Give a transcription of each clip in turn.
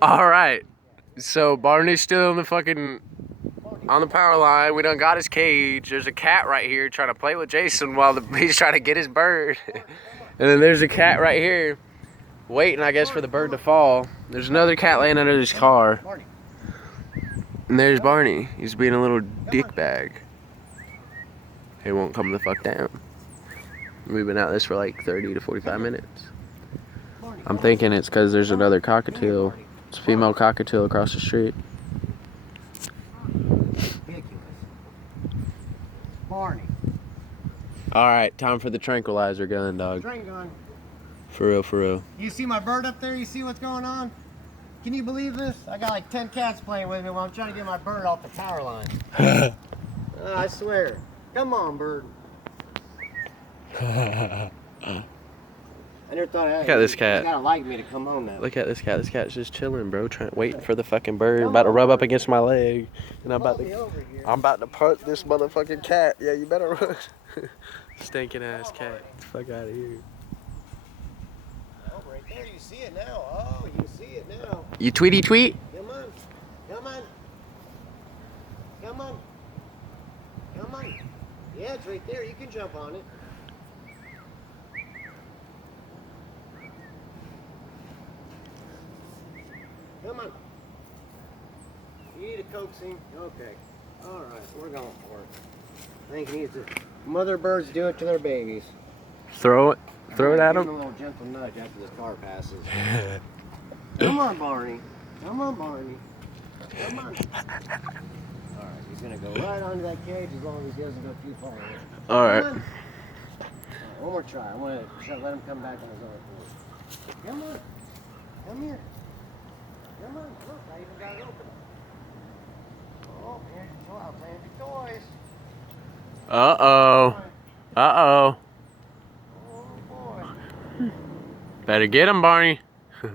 All right. So Barney's still on the power line. We done got his cage. There's a cat right here trying to play with Jason while he's trying to get his bird. And then there's a cat right here waiting, I guess, for the bird to fall. There's another cat laying under this car. And there's Barney. He's being a little dick bag. He won't come the fuck down. We've been out this for like 30 to 45 minutes. I'm thinking it's because there's another cockatiel. It's a female cockatiel across the street. Barney. Alright, time for the tranquilizer gun, dog. Train gun. For real, for real. You see my bird up there? You see what's going on? Can you believe this? I got like 10 cats playing with me while I'm trying to get my bird off the power line. I swear. Come on, bird. I never thought Look at this cat. You gotta like me to come home now. Look at this cat. This cat's just chilling, bro. Waiting for the fucking bird. About to rub up against my leg. And I'm about to punt this motherfucking cat. Yeah, you better run. Stinking ass cat. Get the fuck out of here. Oh, right there. You see it now. Oh, you see it now. You tweety tweet? Come on. Come on. Come on. Come on. Yeah, it's right there. You can jump on it. Come on. You need a coaxing? Okay. Alright, we're going for it. I think he needs to. Mother birds do it to their babies. Throw it. Throw it at Give him him. a little gentle nudge after this car passes. Come on, Barney. Come on, Barney. Come on. Alright, he's going to go right onto that cage as long as he doesn't go too far away. Alright. Right, one more try. I want to let him come back on his own accord. Come on. Come here. Come on. Look, I even got it open. Oh, here's your toy. I'm playing with your toys. Uh-oh. Uh-oh. Oh, boy. Better get him, Barney. Come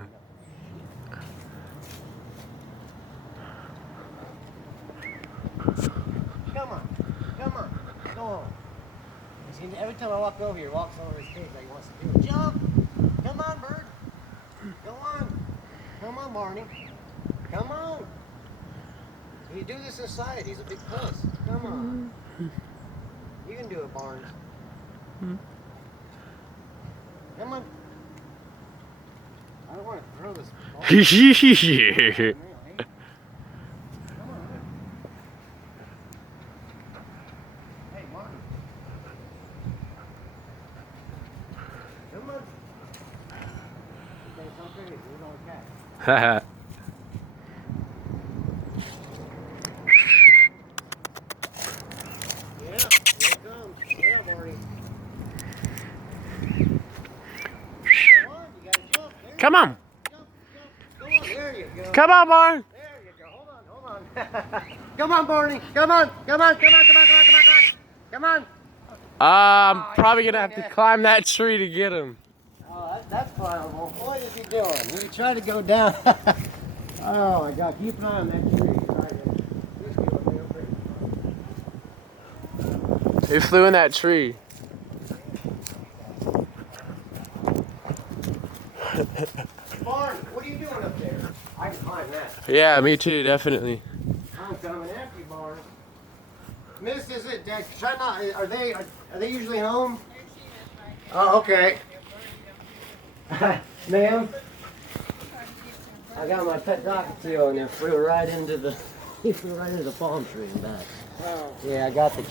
on. Come on. Go on. See, every time I walk over here, he walks over his cage like he wants to do it. Jump! Come on, bird. Go on. Come on, Barney. Come on. You do this inside. He's a big puss. Come on. You can do it, Barnes. Come on. I don't want to throw this ball. Come on. Hey, Martin. Come on. Okay, it's okay. We're on cat. Haha. Yeah, here it comes. Yeah, Barney. Come on, you gotta jump. There Come on. Jump. Come on, there you go. Come on, Barney. There you go. Hold on. Come on, Barney. Come on. Come on. Come on. I'm probably gonna have to climb that tree to get him. Oh, that's climbable. What is he doing? He tried to go down. Oh my God! Keep an eye on that tree. He's going real big. He flew in that tree. Barney, what are you doing up there? I can climb that. Yeah, me too, definitely. I'm coming after you, Barney. Miss, is it? Try not. Are they usually home? Oh, okay. Ma'am, I got my pet cockatiel and it flew right into the palm tree and back. Oh. Yeah, I got the